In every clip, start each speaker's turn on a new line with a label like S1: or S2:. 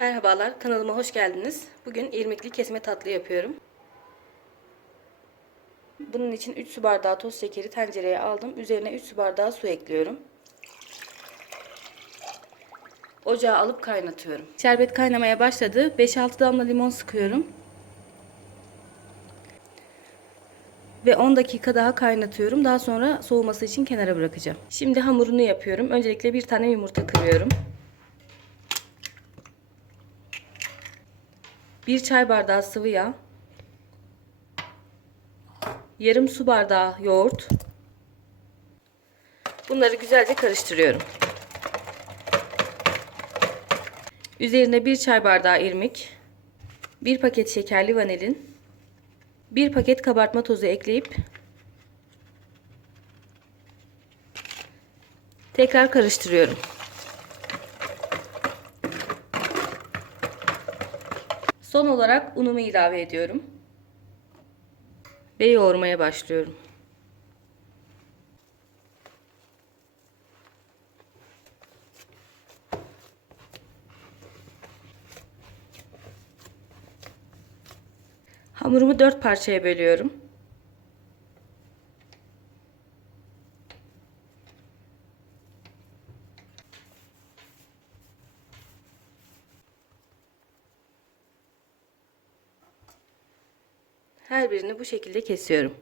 S1: Merhabalar, kanalıma hoş geldiniz. Bugün irmikli kesme tatlı yapıyorum. Bunun için 3 su bardağı toz şekeri tencereye aldım. Üzerine 3 su bardağı su ekliyorum. Ocağa alıp kaynatıyorum. Şerbet kaynamaya başladı. 5-6 damla limon sıkıyorum. Ve 10 dakika daha kaynatıyorum. Daha sonra soğuması için kenara bırakacağım. Şimdi hamurunu yapıyorum. Öncelikle bir tane yumurta kırıyorum. 1 çay bardağı sıvı yağ. Yarım su bardağı yoğurt. Bunları güzelce karıştırıyorum. Üzerine 1 çay bardağı irmik, 1 paket şekerli vanilin, 1 paket kabartma tozu ekleyip tekrar karıştırıyorum. Son olarak unumu ilave ediyorum. Ve yoğurmaya başlıyorum. Hamurumu dört parçaya bölüyorum. Her birini bu şekilde kesiyorum.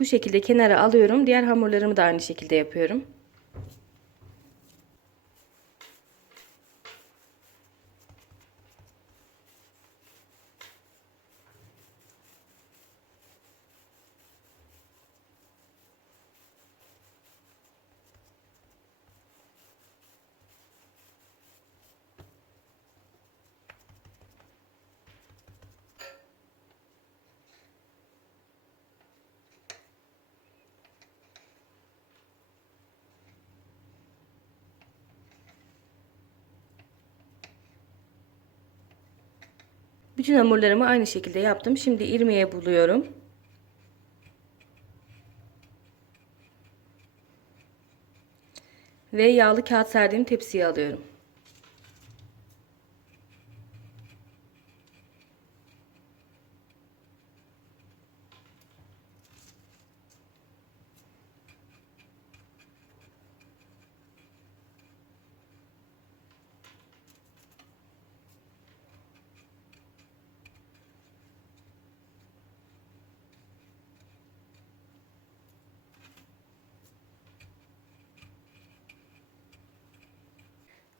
S1: Bu şekilde kenara alıyorum. Diğer hamurlarımı da aynı şekilde yapıyorum. Bütün hamurlarımı aynı şekilde yaptım. Şimdi irmiğe buluyorum. Ve yağlı kağıt serdiğim tepsiye alıyorum.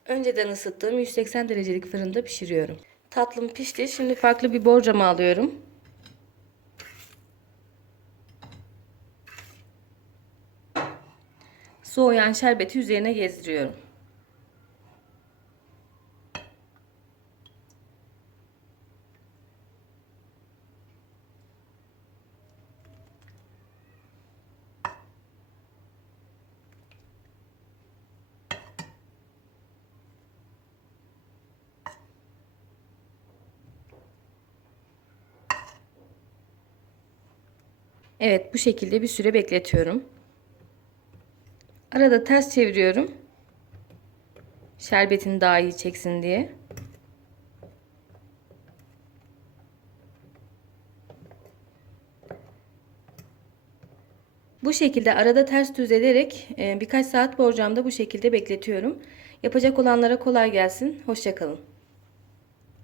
S1: Önceden ısıttığım 180 derecelik fırında pişiriyorum. Tatlım pişti. Şimdi farklı bir borcama alıyorum. Soğuyan şerbeti üzerine gezdiriyorum. Evet bu şekilde bir süre bekletiyorum. Arada ters çeviriyorum. Şerbetini daha iyi çeksin diye. Bu şekilde arada ters düz ederek birkaç saat borcamda bu şekilde bekletiyorum. Yapacak olanlara kolay gelsin. Hoşçakalın.